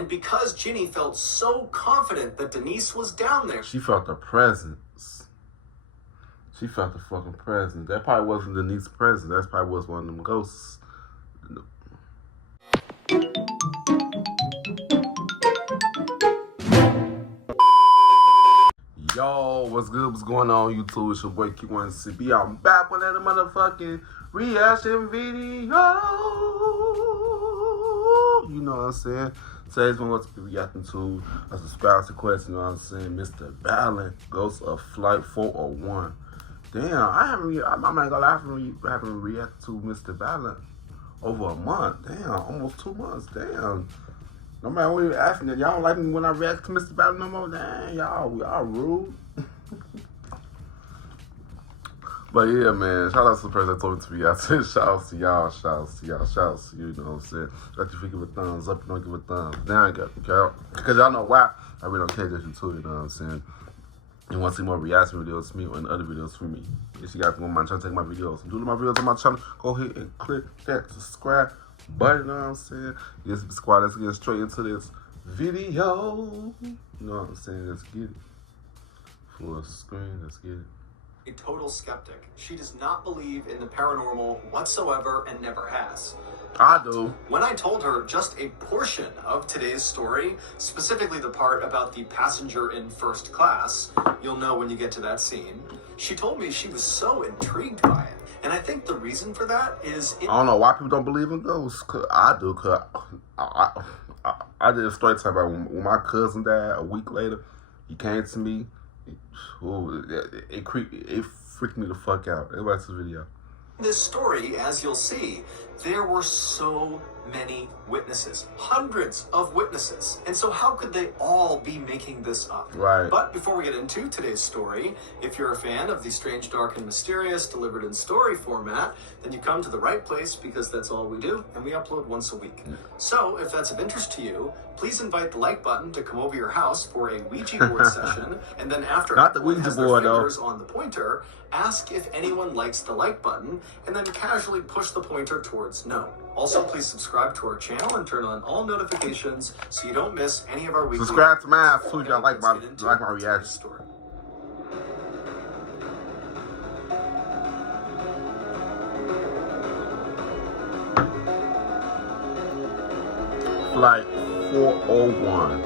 And because Ginny felt so confident that Denise was down there, she felt the presence. She felt the fucking presence. That probably wasn't Denise's presence. That probably was one of them ghosts. Yo, what's good? What's going on, YouTube? It's your boy Q1CB. I'm back with another motherfucking reaction video. You know what I'm saying? Today's one wants to be reacting to a subscriber request. You know what I'm saying? Mr. Ballen, Ghost of Flight 401. Damn, I'm not gonna lie, I haven't reacted to Mr. Ballen over a month. Damn, almost 2 months. Damn. Nobody always asking that. Y'all don't like me when I react to Mr. Ballen no more? Dang, y'all rude. But yeah, man, shout out to the person that told me to react to. Shout out to y'all, shout out to y'all, shout out to you, you know what I'm saying? Got you give a thumbs up, you don't give a thumbs down, okay? Because y'all know why I really don't care that you too, you know what I'm saying? You want to see more reaction videos from me or other videos from me? If you guys want my channel, take my videos. Do my videos on my channel, go ahead and click that subscribe button, you know what I'm saying? Yes, squad, let's get straight into this video. You know what I'm saying? Let's get it. Full screen, let's get it. a total skeptic. She does not believe in the paranormal whatsoever and never has. I do. When I told her just a portion of today's story, specifically the part about the passenger in first class, you'll know when you get to that scene, she told me she was so intrigued by it. And I think the reason for that is... I don't know why people don't believe in ghosts. Cause I do, because I did a story time about when my cousin died a week later. He came to me. It freaked me the fuck out. Everybody see the video. This story, as you'll see, there were so many witnesses, hundreds of witnesses. And so how could they all be making this up? Right. But before we get into today's story, if you're a fan of the strange, dark, and mysterious delivered in story format, then you come to the right place, because that's all we do, and we upload once a week. So if that's of interest to you, please invite the like button to come over your house for a Ouija board session, and then after not the everyone Ouija has their board, fingers though, on the pointer, ask if anyone likes the like button, and then casually push the pointer towards no. Also, please subscribe to our channel and turn on all notifications so you don't miss any of our weekly... Subscribe to mine so y'all like my reaction. Story. Flight 401.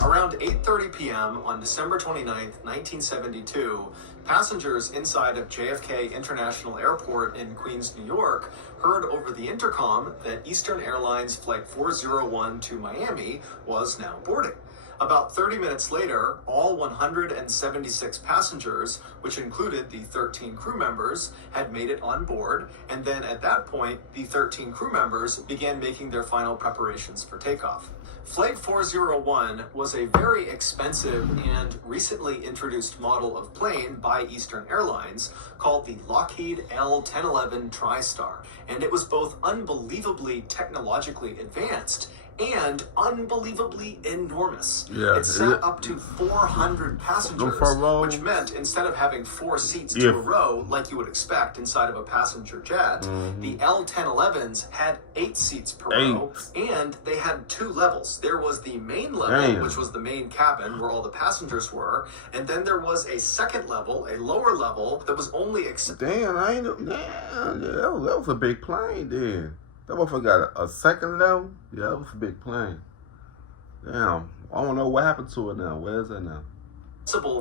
Around 8:30 p.m. on December 29th, 1972, passengers inside of JFK International Airport in Queens, New York, heard over the intercom that Eastern Airlines Flight 401 to Miami was now boarding. About 30 minutes later, all 176 passengers, which included the 13 crew members, had made it on board, and then at that point, the 13 crew members began making their final preparations for takeoff. Flight 401 was a very expensive and recently introduced model of plane by Eastern Airlines called the Lockheed L-1011 TriStar, and it was both unbelievably technologically advanced and unbelievably enormous. Yeah, it sat up to 400 passengers, which meant instead of having 4 seats to a row, like you would expect inside of a passenger jet, the L-1011s had 8 seats per row, and they had 2 levels. There was the main level, which was the main cabin where all the passengers were, and then there was a second level, a lower level, that was only... Damn, that was a big plane then. That motherfucker got a second level? Yeah, that was a big plane. Damn. I don't know what happened to it now. Where is it now?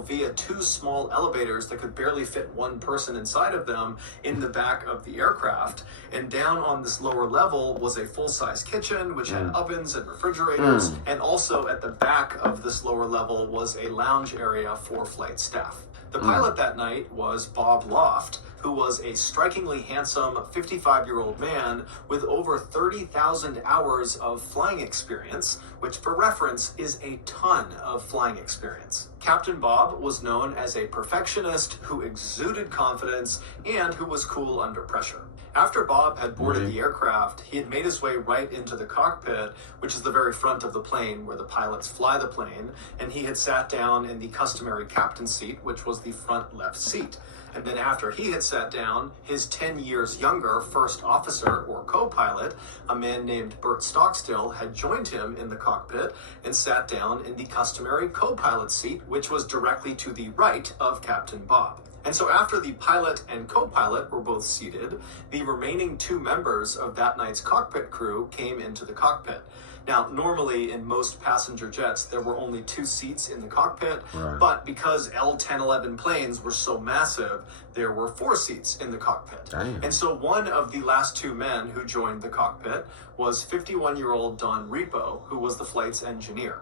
Via 2 small elevators that could barely fit 1 person inside of them in the back of the aircraft. And down on this lower level was a full-size kitchen, which had ovens and refrigerators. And also at the back of this lower level was a lounge area for flight staff. The pilot that night was Bob Loft, who was a strikingly handsome 55-year-old man with over 30,000 hours of flying experience, which for reference is a ton of flying experience. Captain Bob was known as a perfectionist who exuded confidence and who was cool under pressure. After Bob had boarded the aircraft, he had made his way right into the cockpit, which is the very front of the plane where the pilots fly the plane, and he had sat down in the customary captain's seat, which was the front left seat. And then after he had sat down, his 10 years younger first officer or co-pilot, a man named Bert Stockstill, had joined him in the cockpit and sat down in the customary co-pilot seat, which was directly to the right of Captain Bob. And so after the pilot and co-pilot were both seated, the remaining two members of that night's cockpit crew came into the cockpit. Now, normally in most passenger jets, there were only 2 seats in the cockpit, but because L-1011 planes were so massive, there were 4 seats in the cockpit. Damn. And so one of the last 2 men who joined the cockpit was 51-year-old Don Repo, who was the flight's engineer.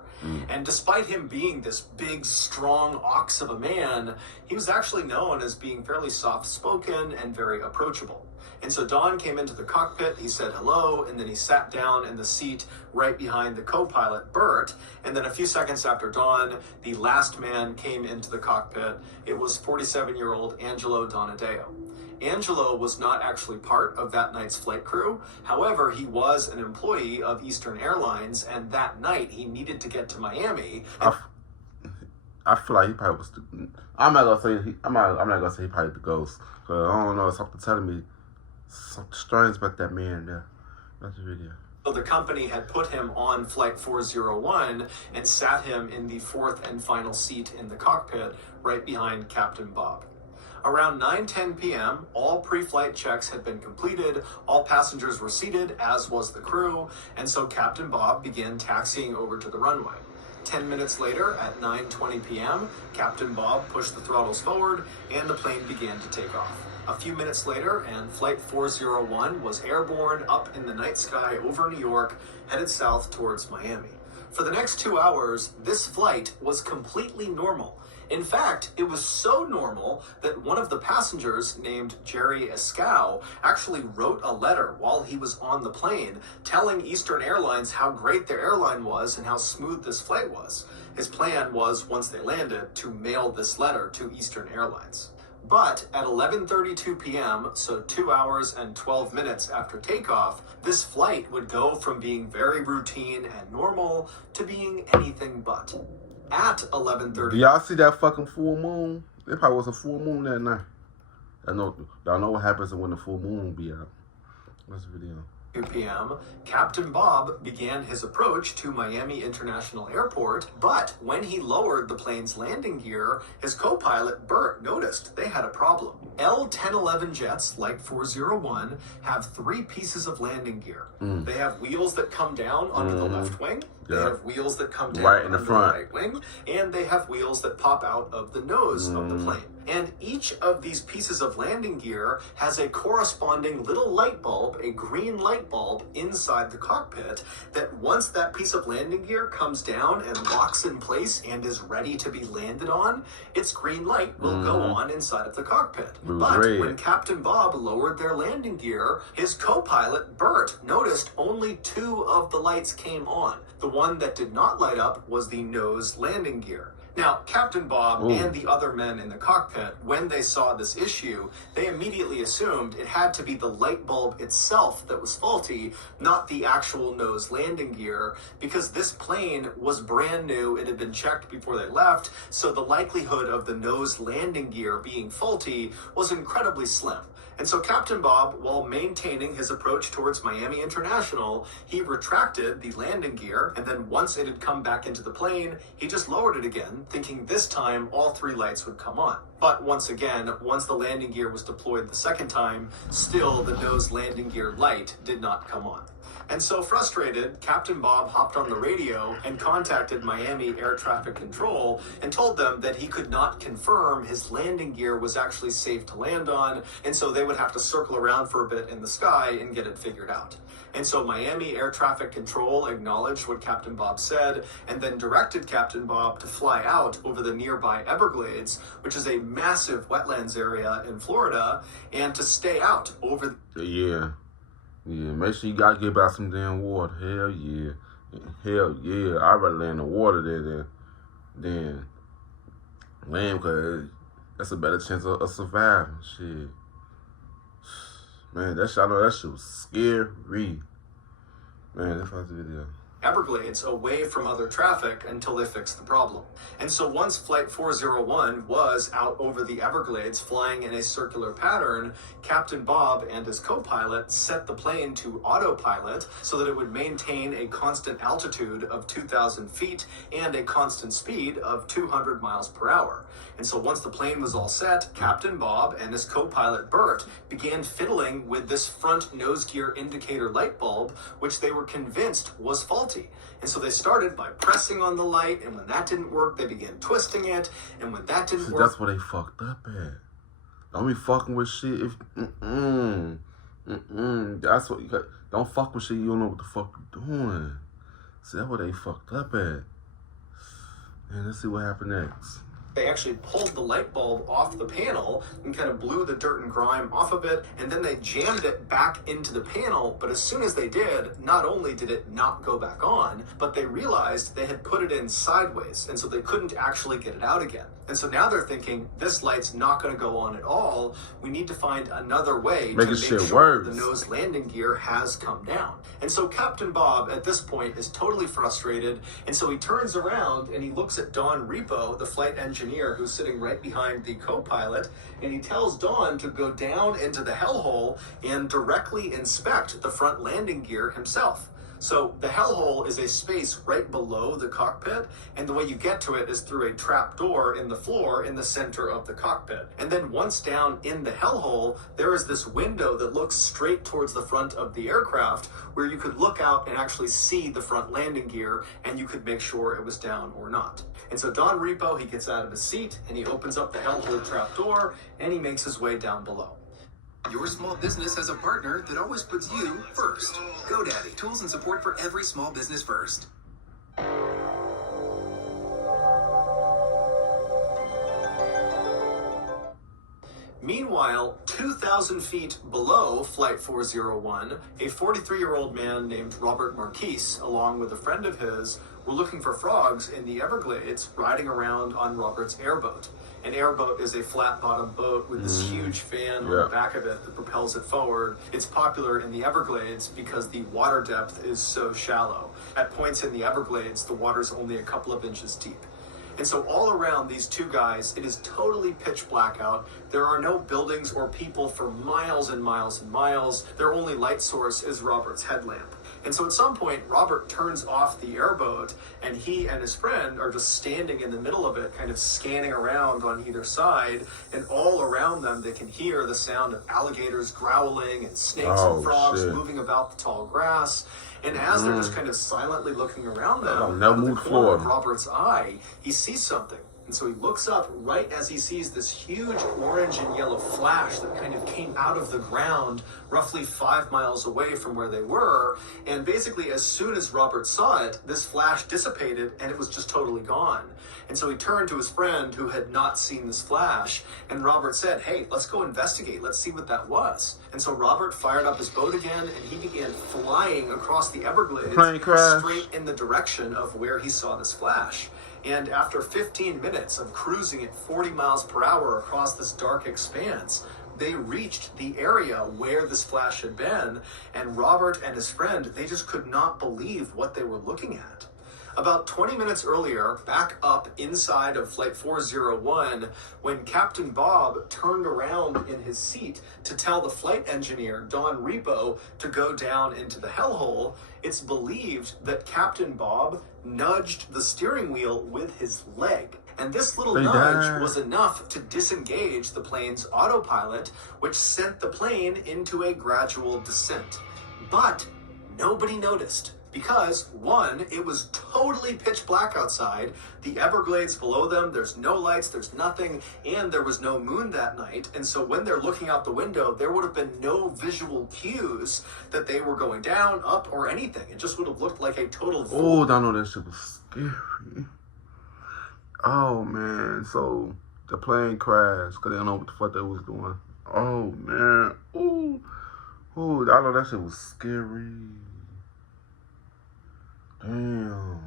And despite him being this big, strong ox of a man, he was actually known as being fairly soft-spoken and very approachable. And so Don came into the cockpit, he said hello, and then he sat down in the seat right behind the co-pilot, Bert. And then a few seconds after Don, the last man came into the cockpit. It was 47-year-old Angelo Donadeo. Angelo was not actually part of that night's flight crew. However, he was an employee of Eastern Airlines, and that night he needed to get to Miami. I feel like he probably was. I'm not gonna say I'm not gonna say he probably the ghost. Cause I don't know. Something telling me something strange about that man there. That's the video. So the company had put him on Flight 401 and sat him in the 4th and final seat in the cockpit, right behind Captain Bob. Around 9:10 p.m., all pre-flight checks had been completed, all passengers were seated, as was the crew, and so Captain Bob began taxiing over to the runway. 10 minutes later, at 9:20 p.m., Captain Bob pushed the throttles forward, and the plane began to take off. A few minutes later, and Flight 401 was airborne up in the night sky over New York, headed south towards Miami. For the next 2 hours, this flight was completely normal. In fact, it was so normal that one of the passengers, named Jerry Escow, actually wrote a letter while he was on the plane telling Eastern Airlines how great their airline was and how smooth this flight was. His plan was, once they landed, to mail this letter to Eastern Airlines. But at 11:32 p.m., so 2 hours and 12 minutes after takeoff, this flight would go from being very routine and normal to being anything but. At 11:30... Do y'all see that fucking full moon? There probably was a full moon that night. Y'all know what happens when the full moon be out. What's the video? 2 p.m., Captain Bob began his approach to Miami International Airport, but when he lowered the plane's landing gear, his co-pilot, Bert, noticed they had a problem. L-1011 jets, like 401, have 3 pieces of landing gear. They have wheels that come down onto the left wing, they have wheels that come down right in the onto front. the right wing, and they have wheels that pop out of the nose of the plane. And each of these pieces of landing gear has a corresponding little light bulb, a green light bulb inside the cockpit, that once that piece of landing gear comes down and locks in place and is ready to be landed on, its green light will go on inside of the cockpit. But when Captain Bob lowered their landing gear, his co-pilot, Bert, noticed only 2 of the lights came on. The one that did not light up was the nose landing gear. Now, Captain Bob and the other men in the cockpit, when they saw this issue, they immediately assumed it had to be the light bulb itself that was faulty, not the actual nose landing gear, because this plane was brand new, it had been checked before they left, so the likelihood of the nose landing gear being faulty was incredibly slim. And so Captain Bob, while maintaining his approach towards Miami International, he retracted the landing gear, and then once it had come back into the plane, he just lowered it again, thinking this time all 3 lights would come on. But once again, once the landing gear was deployed the second time, still the nose landing gear light did not come on. And so frustrated, Captain Bob hopped on the radio and contacted Miami Air Traffic Control and told them that he could not confirm his landing gear was actually safe to land on, and so they would have to circle around for a bit in the sky and get it figured out. And so Miami Air Traffic Control acknowledged what Captain Bob said and then directed Captain Bob to fly out over the nearby Everglades, which is a massive wetlands area in Florida, and to stay out over... Yeah, make sure you gotta get by some damn water. Hell yeah. I'd rather lay in the water than land, because that's a better chance of surviving. Shit. Man, I know that shit was scary. Man, that's what the video. Everglades away from other traffic until they fixed the problem. And so once Flight 401 was out over the Everglades flying in a circular pattern, Captain Bob and his co-pilot set the plane to autopilot so that it would maintain a constant altitude of 2,000 feet and a constant speed of 200 miles per hour. And so once the plane was all set, Captain Bob and his co-pilot Bert began fiddling with this front nose gear indicator light bulb, which they were convinced was faulty. And so they started by pressing on the light, and when that didn't work, they began twisting it, and when that didn't work... That's where they fucked up at. Don't be fucking with shit if... That's what you got. Don't fuck with shit you don't know what the fuck you're doing. See, that's where they fucked up at. Man, let's see what happened next. They actually pulled the light bulb off the panel and kind of blew the dirt and grime off of it, and then they jammed it back into the panel. But as soon as they did, not only did it not go back on, but they realized they had put it in sideways, and so they couldn't actually get it out again. And so now they're thinking, this light's not going to go on at all. We need to find another way to make sure the nose landing gear has come down. And so Captain Bob, at this point, is totally frustrated, and so he turns around and he looks at Don Repo, the flight engineer who's sitting right behind the co-pilot, and he tells Don to go down into the hellhole and directly inspect the front landing gear himself. So the hellhole is a space right below the cockpit, and the way you get to it is through a trap door in the floor in the center of the cockpit. And then once down in the hellhole, there is this window that looks straight towards the front of the aircraft where you could look out and actually see the front landing gear, and you could make sure it was down or not. And so Don Repo, he gets out of his seat and he opens up the hellhole trap door and he makes his way down below. Your small business has a partner that always puts you first. GoDaddy, tools and support for every small business first. Meanwhile, 2,000 feet below Flight 401, a 43-year-old man named Robert Marquise, along with a friend of his, were looking for frogs in the Everglades, riding around on Robert's airboat. An airboat is a flat-bottomed boat with this huge fan on the back of it that propels it forward. It's popular in the Everglades because the water depth is so shallow. At points in the Everglades, the water's only a couple of inches deep. And so all around these two guys, it is totally pitch black out. There are no buildings or people for miles and miles and miles. Their only light source is Robert's headlamp. And so at some point, Robert turns off the airboat, and he and his friend are just standing in the middle of it, kind of scanning around on either side. And all around them, they can hear the sound of alligators growling and snakes and frogs moving about the tall grass. And as they're just kind of silently looking around them, out of the corner of Robert's eye, he sees something. And so he looks up right as he sees this huge orange and yellow flash that kind of came out of the ground roughly 5 miles away from where they were. And basically, as soon as Robert saw it, this flash dissipated and it was just totally gone. And so he turned to his friend who had not seen this flash, and Robert said, "Hey, let's go investigate. Let's see what that was." And so Robert fired up his boat again, and he began flying across the Everglades straight in the direction of where he saw this flash. And after 15 minutes of cruising at 40 miles per hour across this dark expanse, they reached the area where this flash had been, and Robert and his friend, they just could not believe what they were looking at. About 20 minutes earlier, back up inside of Flight 401, when Captain Bob turned around in his seat to tell the flight engineer, Don Repo, to go down into the hellhole, it's believed that Captain Bob nudged the steering wheel with his leg. And this little nudge was enough to disengage the plane's autopilot, which sent the plane into a gradual descent. But nobody noticed. Because, one, it was totally pitch black outside, the Everglades below them, there's no lights, there's nothing, and there was no moon that night. And so when they're looking out the window, there would have been no visual cues that they were going down, up, or anything. It just would have looked like a total... Oh, I know that shit was scary. Oh, man. So, the plane crashed because they don't know what the fuck they was doing. Oh, man. Ooh. Ooh, I know that shit was scary. Damn.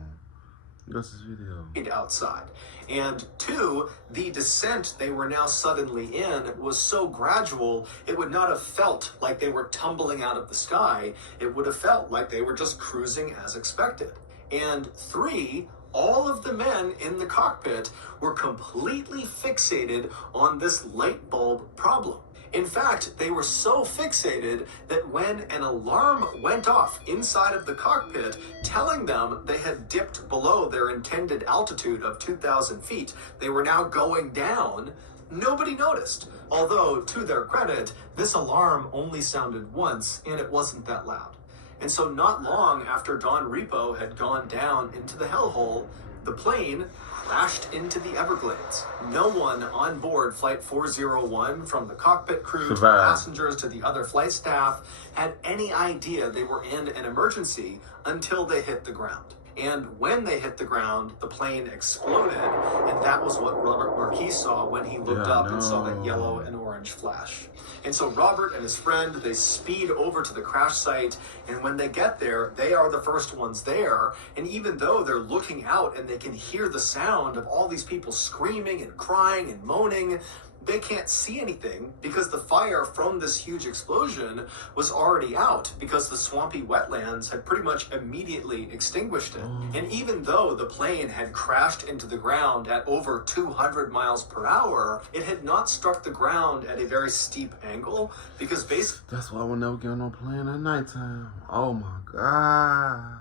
What's this video? Outside. And two, the descent they were now suddenly in was so gradual, it would not have felt like they were tumbling out of the sky. It would have felt like they were just cruising as expected. And three, all of the men in the cockpit were completely fixated on this light bulb problem. In fact, they were so fixated that when an alarm went off inside of the cockpit telling them they had dipped below their intended altitude of 2,000 feet, they were now going down, nobody noticed. Although, to their credit, this alarm only sounded once and it wasn't that loud. And so not long after Don Repo had gone down into the hellhole, the plane crashed into the Everglades. No one on board Flight 401, from the cockpit crew to the passengers to the other flight staff, had any idea they were in an emergency until they hit the ground. And when they hit the ground, the plane exploded, and that was what Robert Marquis saw when he looked up and saw that yellow and orange flash. And so Robert and his friend, they speed over to the crash site, and when they get there, they are the first ones there. And even though they're looking out and they can hear the sound of all these people screaming and crying and moaning, they can't see anything because the fire from this huge explosion was already out because the swampy wetlands had pretty much immediately extinguished it. And even though the plane had crashed into the ground at over 200 miles per hour, it had not struck the ground at a very steep angle because basically... That's why I would never get on no plane at nighttime. Oh my God.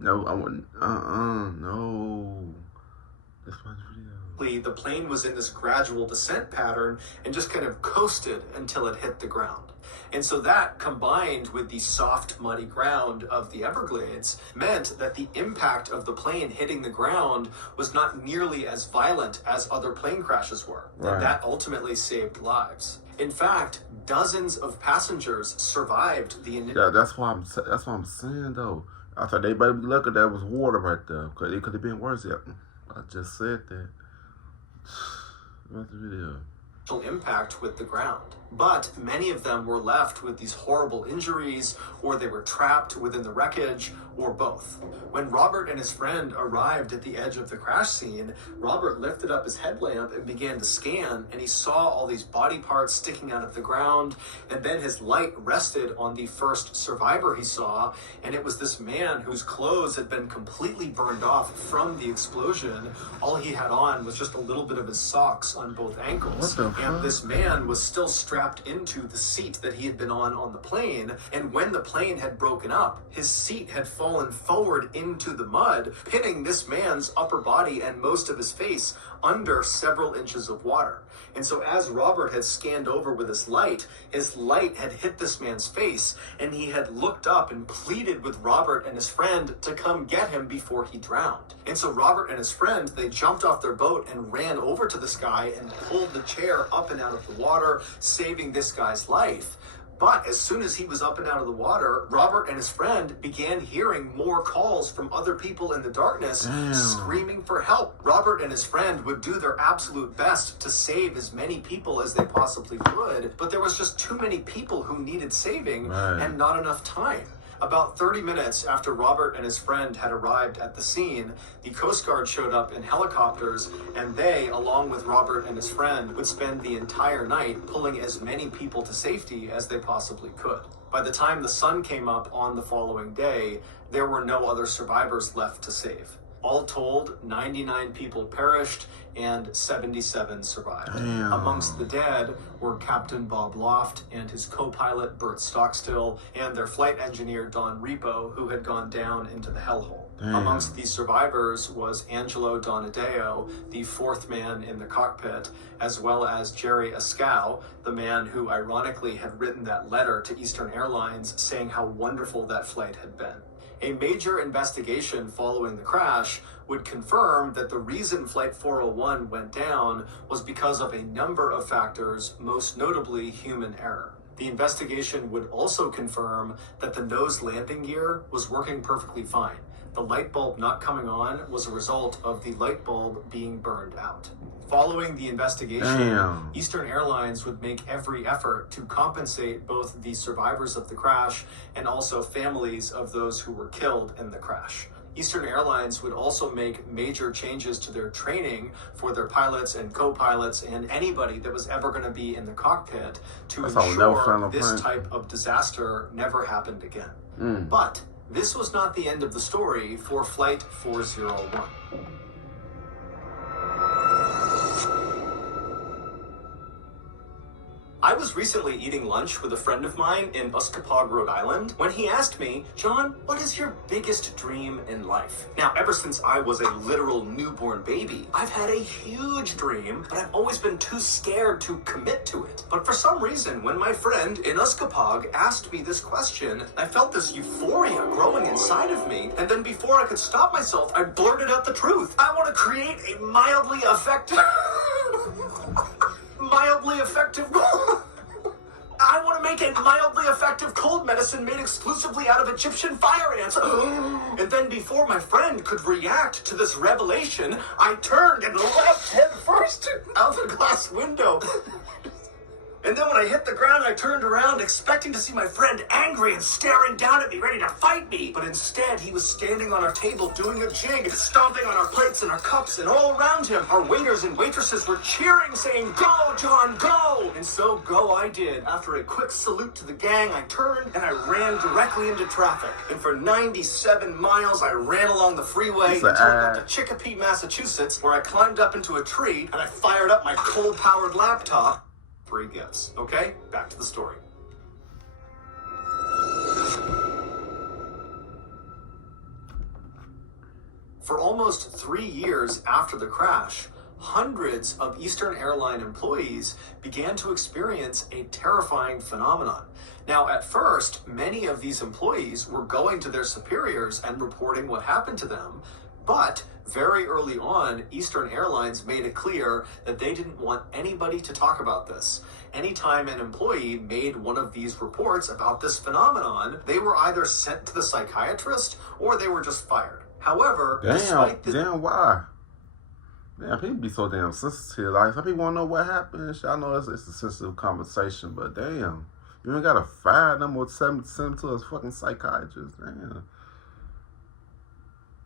No, I wouldn't. No. This much video. The plane was in this gradual descent pattern and just kind of coasted until it hit the ground. And so that, combined with the soft, muddy ground of the Everglades, meant that the impact of the plane hitting the ground was not nearly as violent as other plane crashes were. Right. And that ultimately saved lives. In fact, dozens of passengers survived the initial... Yeah, that's what I'm saying, though. I thought they better be lucky there was water right there, because it could have been worse. Yeah, I just said that. What's the video? Impact with the ground. But many of them were left with these horrible injuries, or they were trapped within the wreckage, or both. When Robert and his friend arrived at the edge of the crash scene, Robert lifted up his headlamp and began to scan, and he saw all these body parts sticking out of the ground, and then his light rested on the first survivor he saw, and it was this man whose clothes had been completely burned off from the explosion. All he had on was just a little bit of his socks on both ankles. And this man was still strapped into the seat that he had been on the plane, and when the plane had broken up, his seat had fallen forward into the mud, pitting this man's upper body and most of his face under several inches of water. And so as Robert had scanned over with his light had hit this man's face, and he had looked up and pleaded with Robert and his friend to come get him before he drowned. And so Robert and his friend, they jumped off their boat and ran over to this guy and pulled the chair up and out of the water, saving this guy's life. But as soon as he was up and out of the water, Robert and his friend began hearing more calls from other people in the darkness, screaming for help. Robert and his friend would do their absolute best to save as many people as they possibly could, but there was just too many people who needed saving and not enough time. About 30 minutes after Robert and his friend had arrived at the scene, the Coast Guard showed up in helicopters, and they, along with Robert and his friend, would spend the entire night pulling as many people to safety as they possibly could. By the time the sun came up on the following day, there were no other survivors left to save. All told, 99 people perished and 77 survived. Amongst the dead were Captain Bob Loft and his co-pilot Bert Stockstill and their flight engineer Don Repo, who had gone down into the hellhole. Amongst these survivors was Angelo Donadeo, the fourth man in the cockpit, as well as Jerry Escow, the man who ironically had written that letter to Eastern Airlines saying how wonderful that flight had been. A major investigation following the crash would confirm that the reason Flight 401 went down was because of a number of factors, most notably human error. The investigation would also confirm that the nose landing gear was working perfectly fine. The light bulb not coming on was a result of the light bulb being burned out. Following the investigation, Eastern Airlines would make every effort to compensate both the survivors of the crash and also families of those who were killed in the crash. Eastern Airlines would also make major changes to their training for their pilots and co-pilots and anybody that was ever going to be in the cockpit to ensure this type of disaster never happened again. But this was not the end of the story for Flight 401. I was recently eating lunch with a friend of mine in Uskapog, Rhode Island, when he asked me, John, what is your biggest dream in life? Now, ever since I was a literal newborn baby, I've had a huge dream, but I've always been too scared to commit to it. But for some reason, when my friend in Uskapog asked me this question, I felt this euphoria growing inside of me, and then before I could stop myself, I blurted out the truth. I want to create a mildly effective... I want to make a mildly effective cold medicine made exclusively out of Egyptian fire ants. And then before my friend could react to this revelation, I turned and leapt head first out the glass window. And then when I hit the ground, I turned around expecting to see my friend angry and staring down at me, ready to fight me. But instead, he was standing on our table doing a jig, stomping on our plates and our cups, and all around him, our waiters and waitresses were cheering, saying, "Go, John, go!" And so go I did. After a quick salute to the gang, I turned and I ran directly into traffic. And for 97 miles, I ran along the freeway until I got to Chicopee, Massachusetts, where I climbed up into a tree and I fired up my coal-powered laptop. Free gifts. Okay, back to the story. For almost 3 years after the crash, hundreds of Eastern Airline employees began to experience a terrifying phenomenon. Now, at first, many of these employees were going to their superiors and reporting what happened to them, but very early on, Eastern Airlines made it clear that they didn't want anybody to talk about this. Anytime an employee made one of these reports about this phenomenon, they were either sent to the psychiatrist or they were just fired. However, why? Damn, people be so damn sensitive. Like, some people want to know what happened. I know it's a sensitive conversation, but damn, you ain't got to fire them or send them to a fucking psychiatrist. Damn.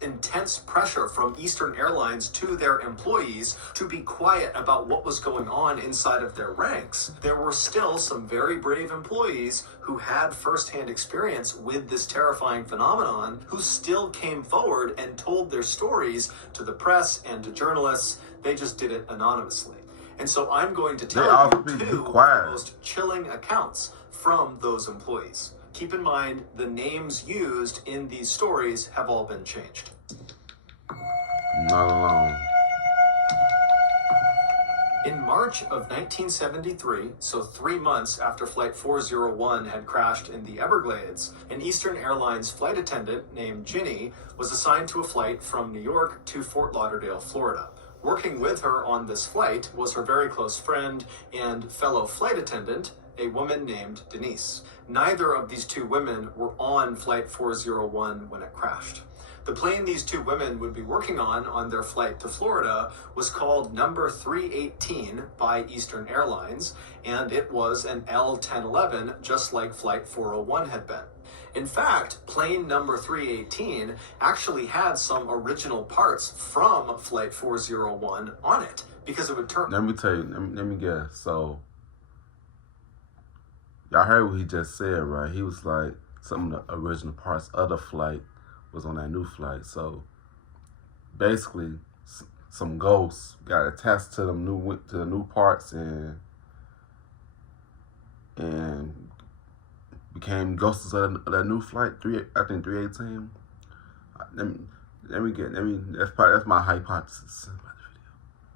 Intense pressure from Eastern Airlines to their employees to be quiet about what was going on inside of their ranks. There were still some very brave employees who had firsthand experience with this terrifying phenomenon who still came forward and told their stories to the press and to journalists. They just did it anonymously. And so I'm going to tell you two of the most chilling accounts from those employees. Keep in mind, the names used in these stories have all been changed. Not alone. In March of 1973, so 3 months after Flight 401 had crashed in the Everglades, an Eastern Airlines flight attendant named Ginny was assigned to a flight from New York to Fort Lauderdale, Florida. Working with her on this flight was her very close friend and fellow flight attendant, a woman named Denise. Neither of these two women were on Flight 401 when it crashed. The plane these two women would be working on their flight to Florida was called number 318 by Eastern Airlines, and it was an L-1011, just like Flight 401 had been. In fact, plane number 318 actually had some original parts from Flight 401 on it, because it would turn... Let me tell you, let me guess. So, y'all heard what he just said, right? He was like, some of the original parts of the flight was on that new flight. So, basically, some ghosts got attached to them the new parts and became ghosts of that new flight. 318. That's my hypothesis.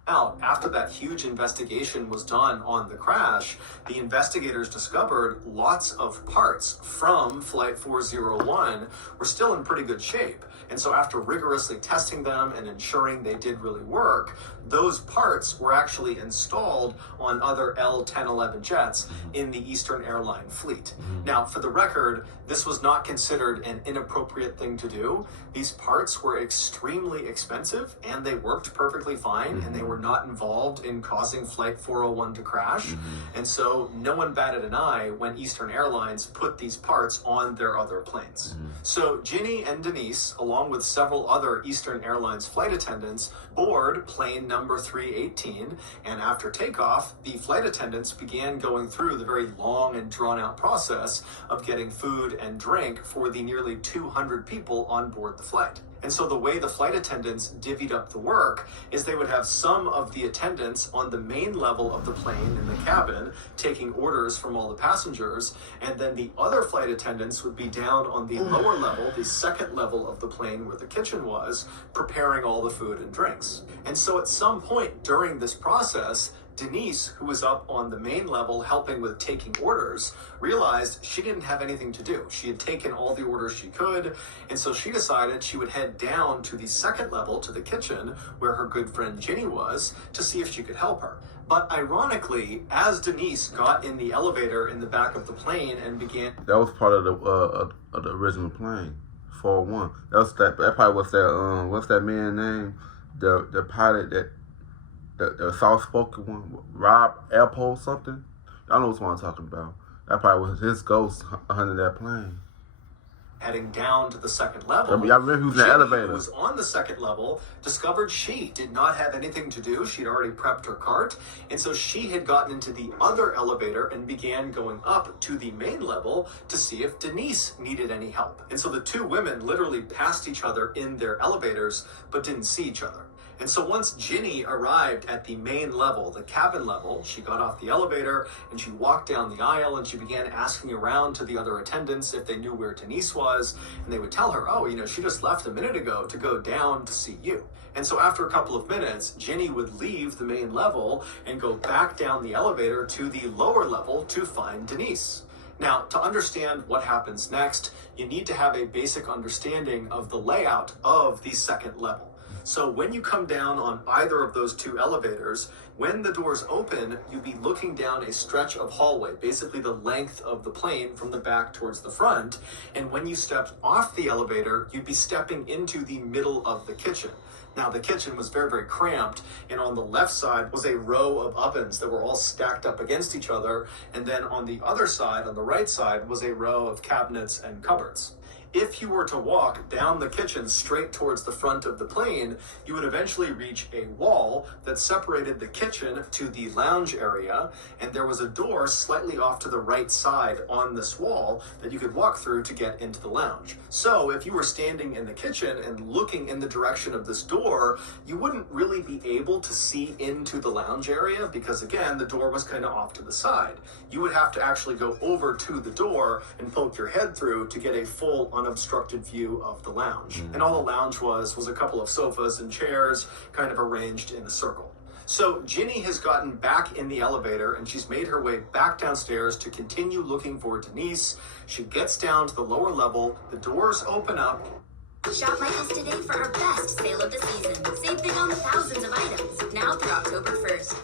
Out after that huge investigation was done on the crash, the investigators discovered lots of parts from Flight 401 were still in pretty good shape. And so after rigorously testing them and ensuring they did really work, those parts were actually installed on other L-1011 jets in the Eastern Airline fleet. Now, for the record, this was not considered an inappropriate thing to do. These parts were extremely expensive and they worked perfectly fine and they were not involved in causing Flight 401 to crash. And so no one batted an eye when Eastern Airlines put these parts on their other planes. So Ginny and Denise, along with several other Eastern Airlines flight attendants, board plane number 318, and after takeoff, the flight attendants began going through the very long and drawn-out process of getting food and drink for the nearly 200 people on board the flight. And so the way the flight attendants divvied up the work is they would have some of the attendants on the main level of the plane in the cabin taking orders from all the passengers, and then the other flight attendants would be down on the lower level, the second level of the plane where the kitchen was, preparing all the food and drinks. And so at some point during this process, Denise, who was up on the main level helping with taking orders, realized she didn't have anything to do. She had taken all the orders she could, and so she decided she would head down to the second level, to the kitchen, where her good friend Ginny was, to see if she could help her. But ironically, as Denise got in the elevator in the back of the plane and began... That was part of the original plane, 401. That probably was that, what's that man's name? The pilot that... The soft-spoken one, Rob Apple something. I know what I'm talking about. That probably was his ghost under that plane. Heading down to the second level. I remember he was in the elevator. Who was on the second level, discovered she did not have anything to do. She'd already prepped her cart, and so she had gotten into the other elevator and began going up to the main level to see if Denise needed any help. And so the two women literally passed each other in their elevators, but didn't see each other. And so once Ginny arrived at the main level, the cabin level, she got off the elevator and she walked down the aisle and she began asking around to the other attendants if they knew where Denise was. And they would tell her, oh, she just left a minute ago to go down to see you. And so after a couple of minutes, Ginny would leave the main level and go back down the elevator to the lower level to find Denise. Now, to understand what happens next, you need to have a basic understanding of the layout of the second level. So when you come down on either of those two elevators, when the doors open, you'll be looking down a stretch of hallway, basically the length of the plane from the back towards the front. And when you stepped off the elevator, you'd be stepping into the middle of the kitchen. Now, the kitchen was very, very cramped, and on the left side was a row of ovens that were all stacked up against each other, and then on the other side, on the right side, was a row of cabinets and cupboards. If you were to walk down the kitchen straight towards the front of the plane, you would eventually reach a wall that separated the kitchen to the lounge area, and there was a door slightly off to the right side on this wall that you could walk through to get into the lounge. So if you were standing in the kitchen and looking in the direction of this door, you wouldn't really be able to see into the lounge area because, again, the door was kind of off to the side. You would have to actually go over to the door and poke your head through to get a full unobstructed view of the lounge. And all the lounge was a couple of sofas and chairs kind of arranged in a circle. So Ginny has gotten back in the elevator and she's made her way back downstairs to continue looking for Denise. She gets down to the lower level, the doors open up. Shop Michael's today for our best sale of the season. Save big on thousands of items, now through October 1st.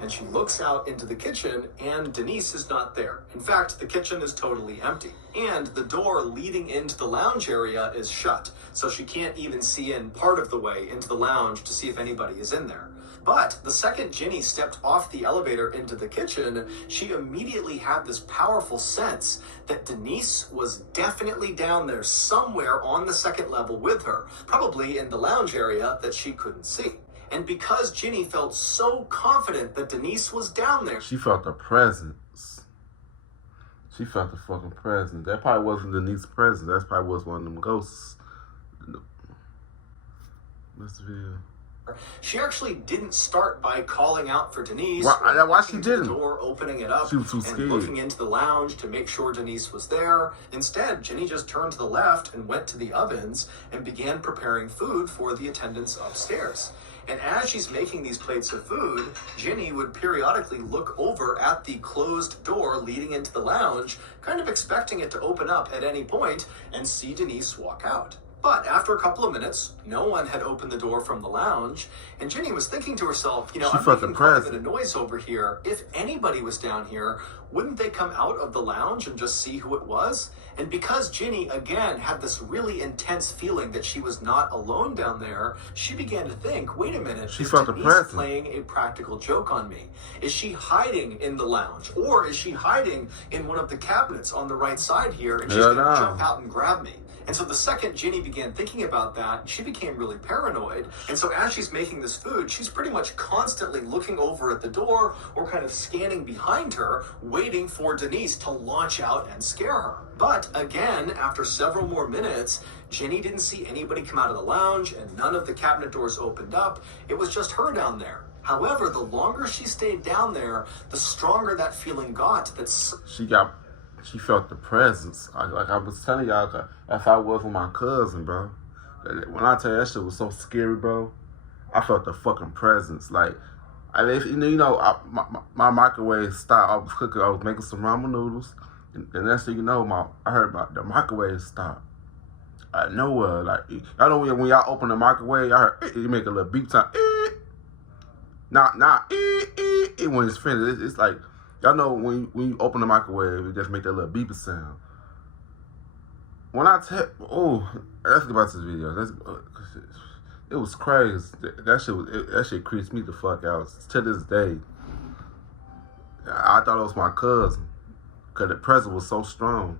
And she looks out into the kitchen, and Denise is not there. In fact, the kitchen is totally empty. And the door leading into the lounge area is shut, so she can't even see in part of the way into the lounge to see if anybody is in there. But the second Ginny stepped off the elevator into the kitchen, she immediately had this powerful sense that Denise was definitely down there somewhere on the second level with her, probably in the lounge area that she couldn't see. And because Ginny felt so confident that Denise was down there, she felt the presence. She felt the fucking presence. That probably wasn't Denise's presence. That probably was one of them ghosts. This video. She actually didn't start by calling out for Denise. Why she didn't? The door, opening it up, she was too scared. And looking into the lounge to make sure Denise was there. Instead, Ginny just turned to the left and went to the ovens and began preparing food for the attendants upstairs. And as she's making these plates of food, Ginny would periodically look over at the closed door leading into the lounge, kind of expecting it to open up at any point and see Denise walk out. But after a couple of minutes, no one had opened the door from the lounge, and Ginny was thinking to herself, She I'm felt making the quite a bit presence. of noise over here. If anybody was down here, wouldn't they come out of the lounge and just see who it was? And because Ginny, again, had this really intense feeling that she was not alone down there, she began to think, wait a minute, She is felt the Denise presence. playing a practical joke on me? Is she hiding in the lounge? Or is she hiding in one of the cabinets on the right side here, and she's Yeah, going to no. jump out and grab me? And so the second Ginny began thinking about that, she became really paranoid. And so as she's making this food, she's pretty much constantly looking over at the door or kind of scanning behind her, waiting for Denise to launch out and scare her. But again, after several more minutes, Ginny didn't see anybody come out of the lounge and none of the cabinet doors opened up. It was just her down there. However, the longer she stayed down there, the stronger that feeling got. She felt the presence. Like I was telling y'all, if I was with my cousin, bro, when I tell you that shit was so scary, bro, I felt the fucking presence. Like, my microwave stopped. I was cooking. I was making some ramen noodles, and next thing you know, I heard the microwave stop. Out of nowhere, like I know when y'all open the microwave, I heard it make a little beep time. When it's finished, it's like. Y'all know when you open the microwave, it just make that little beeping sound. When let's get back to this video. It was crazy. That shit creeps me the fuck out to this day. I thought it was my cousin, cause the presence was so strong.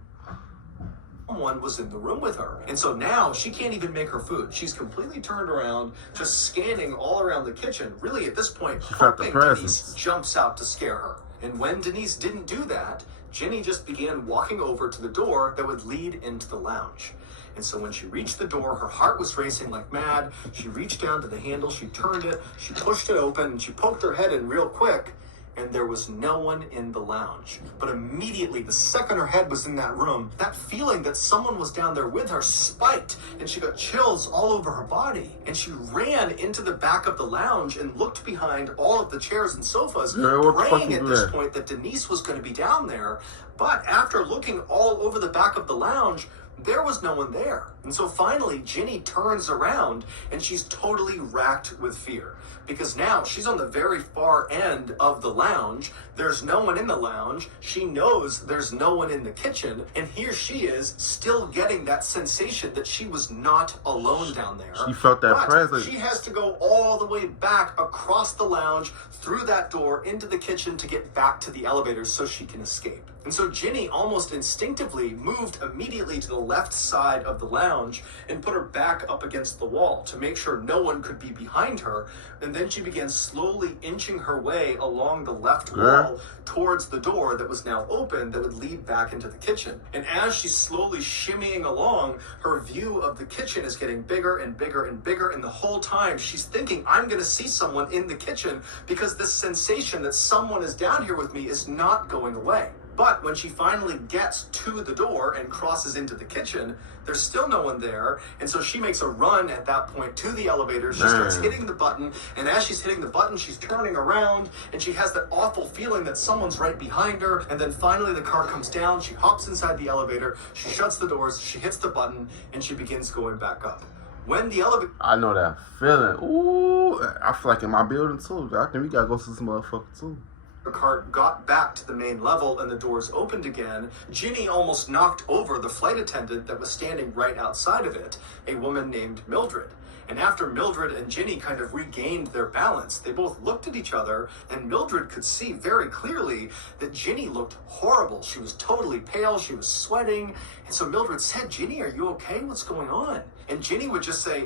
Someone was in the room with her. And so now she can't even make her food. She's completely turned around, just scanning all around the kitchen. Really, at this point, She felt the hoping presence. Denise jumps out to scare her. And when Denise didn't do that, Ginny just began walking over to the door that would lead into the lounge. And so when she reached the door, her heart was racing like mad. She reached down to the handle, she turned it, she pushed it open, and she poked her head in real quick. And there was no one in the lounge. But immediately, the second her head was in that room, that feeling that someone was down there with her spiked, and she got chills all over her body. And she ran into the back of the lounge and looked behind all of the chairs and sofas, Yeah, what the fuck praying you at do this that? point that Denise was going to be down there. But after looking all over the back of the lounge, there was no one there. And so finally, Ginny turns around and she's totally racked with fear. Because now she's on the very far end of the lounge. There's no one in the lounge. She knows there's no one in the kitchen. And here she is still getting that sensation that she was not alone down there. She felt that But presence. she has to go all the way back across the lounge, through that door, into the kitchen to get back to the elevators so she can escape. And so Ginny almost instinctively moved immediately to the left side of the lounge and put her back up against the wall to make sure no one could be behind her. And then she began slowly inching her way along the left wall towards the door that was now open that would lead back into the kitchen. And as she's slowly shimmying along, her view of the kitchen is getting bigger and bigger and bigger. And the whole time she's thinking, I'm going to see someone in the kitchen because this sensation that someone is down here with me is not going away. But when she finally gets to the door and crosses into the kitchen, there's still no one there. And so she makes a run at that point to the elevator. She starts hitting the button. And as she's hitting the button, she's turning around. And she has that awful feeling that someone's right behind her. And then finally the car comes down. She hops inside the elevator. She shuts the doors. She hits the button. And she begins going back up. When the elevator... I know that feeling. Ooh, I feel like in my building too. I think we gotta go see some motherfucker too. The cart got back to the main level and the doors opened again, Ginny almost knocked over the flight attendant that was standing right outside of it, a woman named Mildred. And after Mildred and Ginny kind of regained their balance, they both looked at each other, and Mildred could see very clearly that Ginny looked horrible. She was totally pale, she was sweating. And so Mildred said, Ginny, are you okay? What's going on? And Ginny would just say,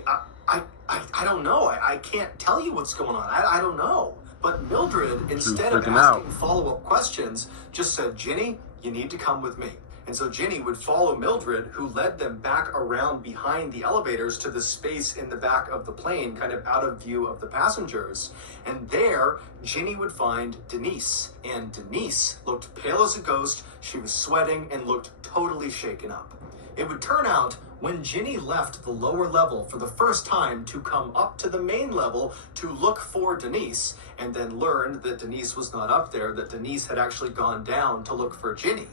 I don't know. I can't tell you what's going on. I don't know. But Mildred, instead of asking follow-up questions, just said, Ginny, you need to come with me. And so Ginny would follow Mildred, who led them back around behind the elevators to the space in the back of the plane, kind of out of view of the passengers. And there, Ginny would find Denise. And Denise looked pale as a ghost. She was sweating and looked totally shaken up. It would turn out when Ginny left the lower level for the first time to come up to the main level to look for Denise, and then learned that Denise was not up there, that Denise had actually gone down to look for Ginny.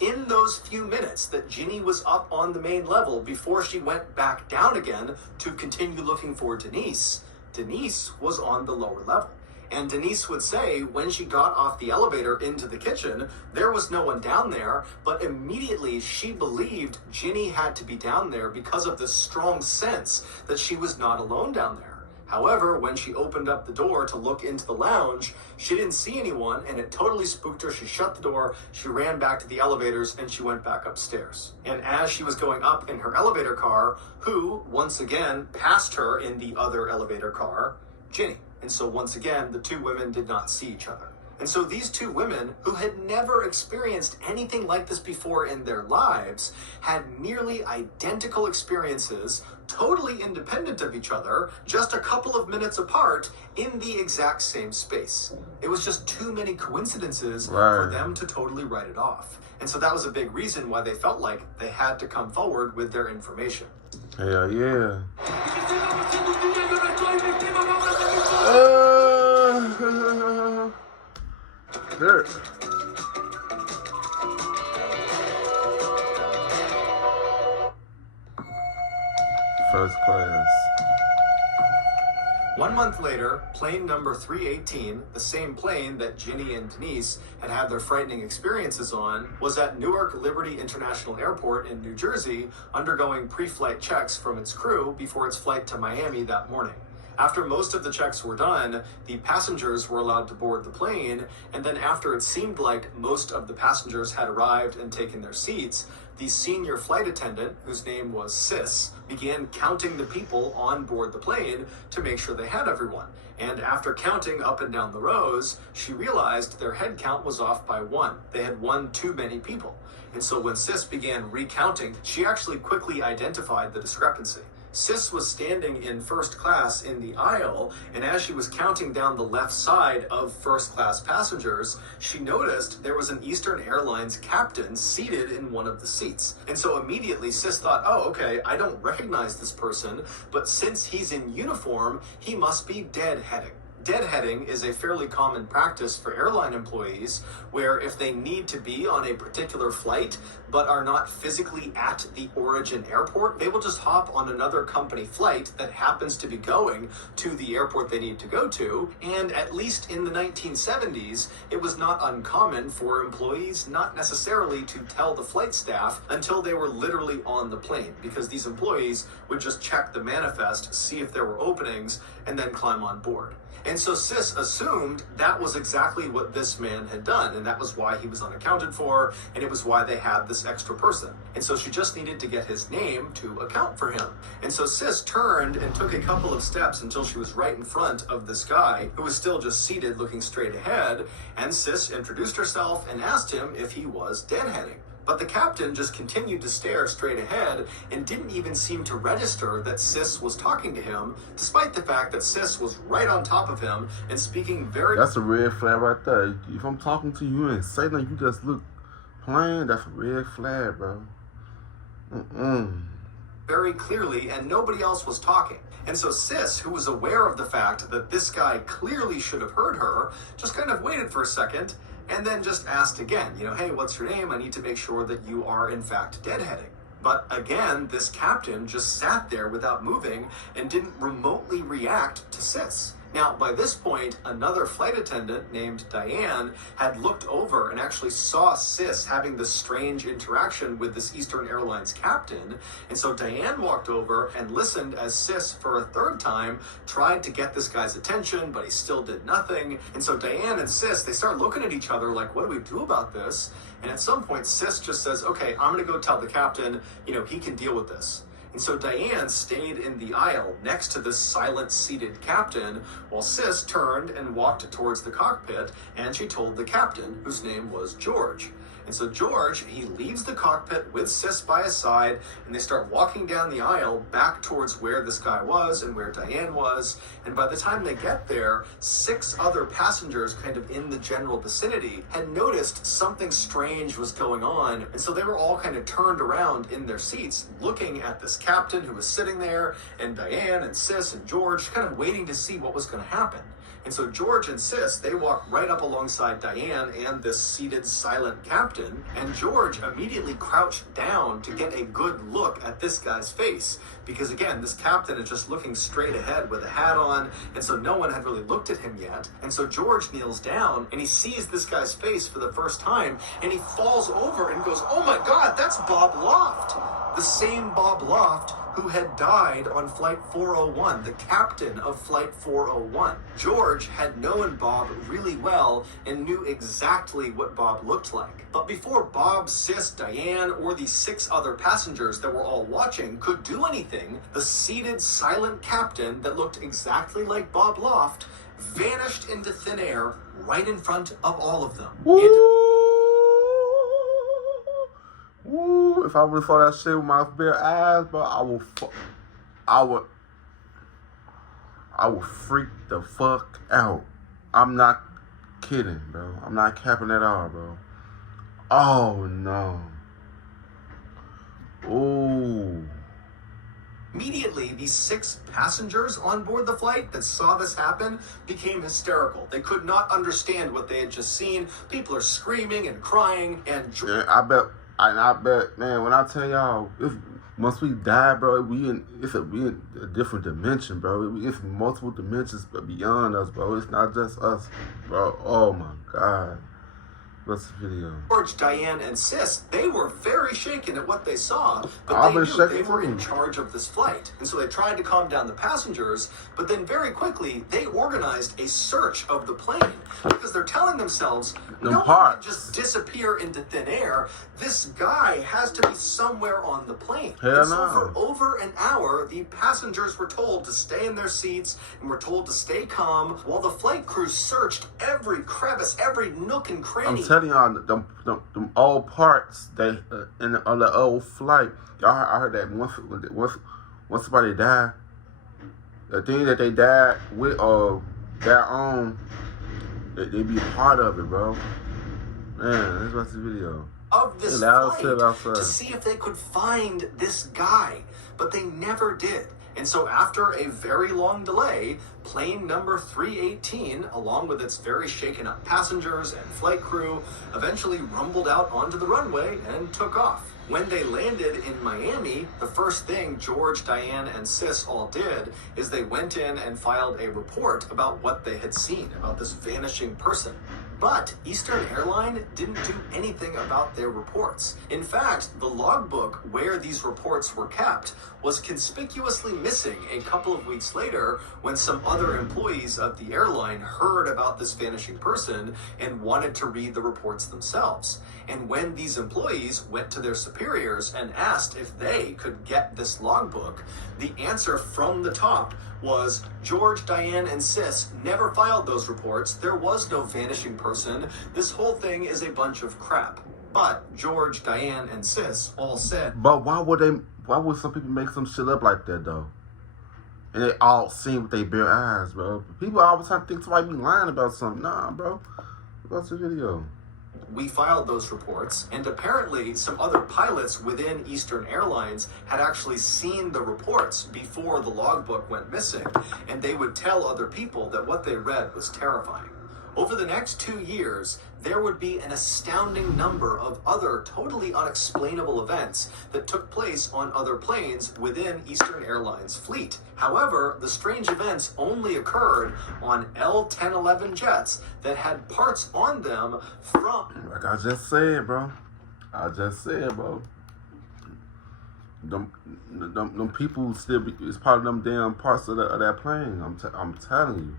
In those few minutes that Ginny was up on the main level before she went back down again to continue looking for Denise, Denise was on the lower level. And Denise would say when she got off the elevator into the kitchen, there was no one down there, but immediately she believed Ginny had to be down there because of this strong sense that she was not alone down there. However, when she opened up the door to look into the lounge, she didn't see anyone, and it totally spooked her. She shut the door, she ran back to the elevators, and she went back upstairs. And as she was going up in her elevator car, who, once again, passed her in the other elevator car? Ginny. And so once again, the two women did not see each other. And so these two women, who had never experienced anything like this before in their lives, had nearly identical experiences, totally independent of each other, just a couple of minutes apart in the exact same space. It was just too many coincidences for them to totally write it off. And so that was a big reason why they felt like they had to come forward with their information. Hell yeah. Sure. First class. 1 month later, plane number 318, the same plane that Ginny and Denise had had their frightening experiences on, was at Newark Liberty International Airport in New Jersey, undergoing pre-flight checks from its crew before its flight to Miami that morning. After most of the checks were done, the passengers were allowed to board the plane, and then after it seemed like most of the passengers had arrived and taken their seats, the senior flight attendant, whose name was Sis, began counting the people on board the plane to make sure they had everyone. And after counting up and down the rows, she realized their head count was off by one. They had one too many people. And so when Sis began recounting, she actually quickly identified the discrepancy. Sis was standing in first class in the aisle, and as she was counting down the left side of first class passengers, she noticed there was an Eastern Airlines captain seated in one of the seats. And so immediately Sis thought, oh, okay, I don't recognize this person, but since he's in uniform, he must be deadheading. Deadheading is a fairly common practice for airline employees where if they need to be on a particular flight but are not physically at the origin airport, they will just hop on another company flight that happens to be going to the airport they need to go to. And at least in the 1970s, it was not uncommon for employees not necessarily to tell the flight staff until they were literally on the plane, because these employees would just check the manifest, see if there were openings, and then climb on board. And so Sis assumed that was exactly what this man had done, and that was why he was unaccounted for, and it was why they had this extra person. And so she just needed to get his name to account for him. And so Sis turned and took a couple of steps until she was right in front of this guy who was still just seated looking straight ahead, and Sis introduced herself and asked him if he was deadheading. But the captain just continued to stare straight ahead and didn't even seem to register that Sis was talking to him, despite the fact that Sis was right on top of him and speaking very... That's a red flag right there. If I'm talking to you and say nothing, you just look plain, that's a red flag, bro. very clearly, and nobody else was talking. And so Sis, who was aware of the fact that this guy clearly should have heard her, just kind of waited for a second and then just asked again, hey, what's your name? I need to make sure that you are in fact deadheading. But again, this captain just sat there without moving and didn't remotely react to Sis. Now, by this point, another flight attendant named Diane had looked over and actually saw Sis having this strange interaction with this Eastern Airlines captain. And so Diane walked over and listened as Sis, for a third time, tried to get this guy's attention, but he still did nothing. And so Diane and Sis, they start looking at each other like, what do we do about this? And at some point, Sis just says, okay, I'm going to go tell the captain, he can deal with this. And so Diane stayed in the aisle next to this silent seated captain while Sis turned and walked towards the cockpit, and she told the captain, whose name was George. And so George, he leaves the cockpit with Sis by his side, and they start walking down the aisle back towards where this guy was and where Diane was. And by the time they get there, 6 other passengers kind of in the general vicinity had noticed something strange was going on. And so they were all kind of turned around in their seats, looking at this captain who was sitting there, and Diane and Sis and George kind of waiting to see what was going to happen. And so George and Sis, they walk right up alongside Diane and this seated silent captain, and George immediately crouched down to get a good look at this guy's face. Because again, this captain is just looking straight ahead with a hat on, and so no one had really looked at him yet. And so George kneels down and he sees this guy's face for the first time, and he falls over and goes, "Oh my God, that's Bob Loft." The same Bob Loft who had died on Flight 401, the captain of Flight 401. George had known Bob really well and knew exactly what Bob looked like. But before Bob, Sis, Diane, or the 6 other passengers that were all watching could do anything, the seated, silent captain that looked exactly like Bob Loft vanished into thin air right in front of all of them. Woo! If I would have saw that shit with my bare eyes, bro, I would freak the fuck out. I'm not kidding, bro. I'm not capping at all, bro. Oh no. Ooh. Immediately, these 6 passengers on board the flight that saw this happen became hysterical. They could not understand what they had just seen. People are screaming and crying, and Yeah, I bet, man, when I tell y'all, once we die, bro, we in a different dimension, bro. It's multiple dimensions beyond us, bro. It's not just us, bro. Oh my God. What's the video? George, Diane, and Sis, they were very shaken at what they saw, but I've they been knew shaken they were too. in charge of this flight. And so they tried to calm down the passengers, but then very quickly, they organized a search of the plane because they're telling themselves, no one can just disappear into thin air. This guy has to be somewhere on the plane. Hell and so no. for over an hour, the passengers were told to stay in their seats and were told to stay calm while the flight crew searched every crevice, every nook and cranny. I'm telling y'all, them old parts on the old flight. I heard that once somebody died, the thing that they died with died on, they be a part of it, bro. Man, let's watch the video. Of this Yeah, flight to see if they could find this guy, but they never did. And so after a very long delay, plane number 318, along with its very shaken up passengers and flight crew, eventually rumbled out onto the runway and took off. When they landed in Miami, the first thing George, Diane, and Sis all did is they went in and filed a report about what they had seen, about this vanishing person. But Eastern Airline didn't do anything about their reports. In fact, the logbook where these reports were kept was conspicuously missing a couple of weeks later when some other employees of the airline heard about this vanishing person and wanted to read the reports themselves. And when these employees went to their superiors and asked if they could get this logbook, the answer from the top was George, Diane, and Sis never filed those reports. There was no vanishing person. This whole thing is a bunch of crap. But George, Diane, and Sis all said, But why would some people make some shit up like that, though? And they all seen with their bare eyes, bro. People always have to think somebody be lying about something. Nah, bro. What's the video? we filed those reports, and apparently some other pilots within Eastern Airlines had actually seen the reports before the logbook went missing, and they would tell other people that what they read was terrifying. Over the next 2 years, there would be an astounding number of other totally unexplainable events that took place on other planes within Eastern Airlines' fleet. However, the strange events only occurred on L-1011 jets that had parts on them from... Like I just said, bro. Them people still be, it's part of them damn parts of that plane. I'm telling you.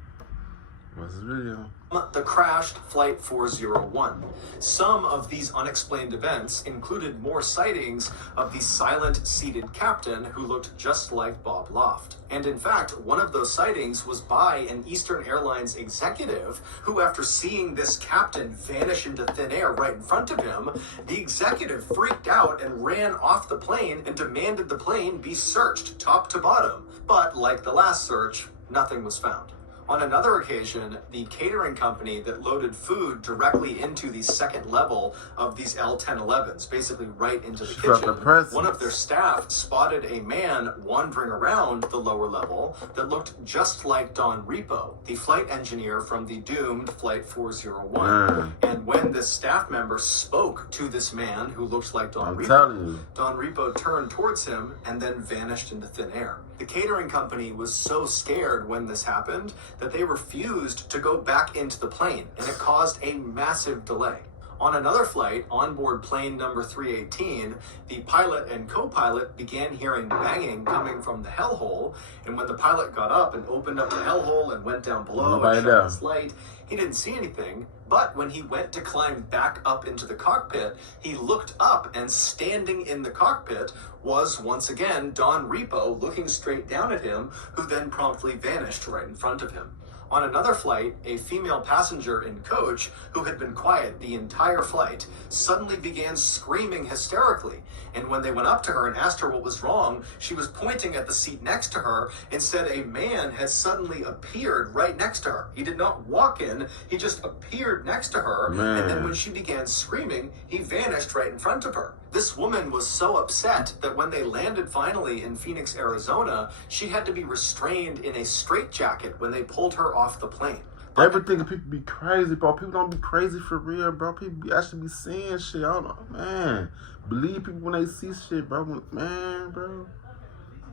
What's this video? The crashed Flight 401. Some of these unexplained events included more sightings of the silent seated captain who looked just like Bob Loft. And in fact, one of those sightings was by an Eastern Airlines executive who, after seeing this captain vanish into thin air right in front of him, the executive freaked out and ran off the plane and demanded the plane be searched top to bottom. But like the last search, nothing was found. On another occasion, the catering company that loaded food directly into the second level of these L-1011s, basically right into the Felt the kitchen, presence. one of their staff spotted a man wandering around the lower level that looked just like Don Repo, the flight engineer from the doomed Flight 401. Man. And when this staff member spoke to this man who looked like Don I'm telling Repo, you. Don Repo turned towards him and then vanished into thin air. The catering company was so scared when this happened that they refused to go back into the plane, and it caused a massive delay. On another flight, on board plane number 318, the pilot and co-pilot began hearing banging coming from the hellhole, and when the pilot got up and opened up the hellhole and went down below Nobody and there. shut his light, he didn't see anything. But when he went to climb back up into the cockpit, he looked up, and standing in the cockpit was once again Don Repo looking straight down at him, who then promptly vanished right in front of him. On another flight, a female passenger in coach, who had been quiet the entire flight, suddenly began screaming hysterically. And when they went up to her and asked her what was wrong, she was pointing at the seat next to her and said a man had suddenly appeared right next to her. He did not walk in, he just appeared next to her. Man. And then when she began screaming, he vanished right in front of her. This woman was so upset that when they landed finally in Phoenix, Arizona, she had to be restrained in a straitjacket when they pulled her off the plane. They be thinking people be crazy, bro. People don't be crazy for real, bro. People be actually be seeing shit. I don't know, man. Believe people when they see shit, bro. Man, bro.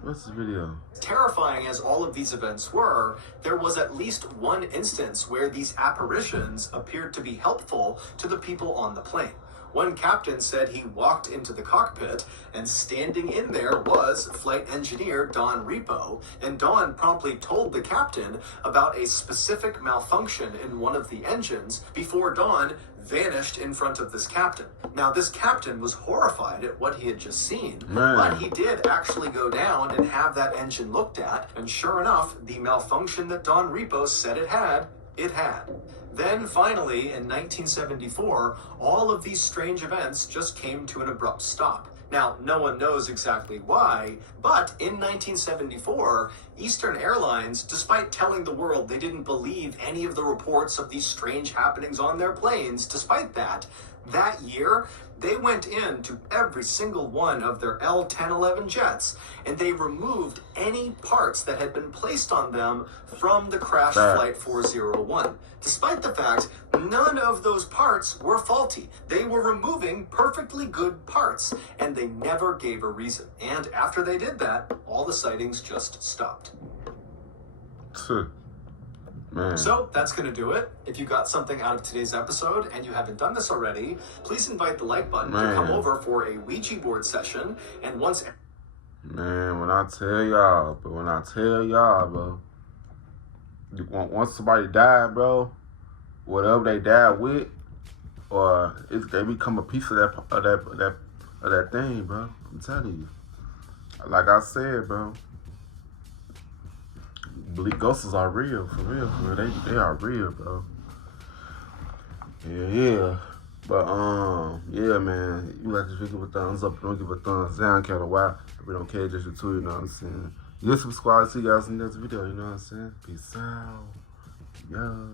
What's this video? Terrifying as all of these events were, there was at least one instance where these apparitions appeared to be helpful to the people on the plane. One captain said he walked into the cockpit, and standing in there was flight engineer Don Repo, and Don promptly told the captain about a specific malfunction in one of the engines before Don vanished in front of this captain. Now, this captain was horrified at what he had just seen, Man. but he did actually go down and have that engine looked at, and sure enough, the malfunction that Don Repo said it had. Then finally, in 1974, all of these strange events just came to an abrupt stop. Now, no one knows exactly why, but in 1974, Eastern Airlines, despite telling the world they didn't believe any of the reports of these strange happenings on their planes, despite that year, they went into every single one of their L-1011 jets, and they removed any parts that had been placed on them from the crashed Flight 401. Despite the fact none of those parts were faulty. They were removing perfectly good parts, and they never gave a reason. And after they did that, all the sightings just stopped. Man. So that's going to do it. If you got something out of today's episode and you haven't done this already, please invite the like button to come over for a Ouija board session. And once... Man, when I tell y'all, bro, once somebody die, bro, whatever they die with, or if they become a piece of that thing, bro. I'm telling you. Like I said, bro. Ghosts are real, for real. They are real, bro. Yeah. But yeah, man. You like this video, give a thumbs up. Don't give a thumbs down. Kind of why? We don't care, just you too. You know what I'm saying? You subscribe. See you guys in the next video. You know what I'm saying? Peace out. Yeah.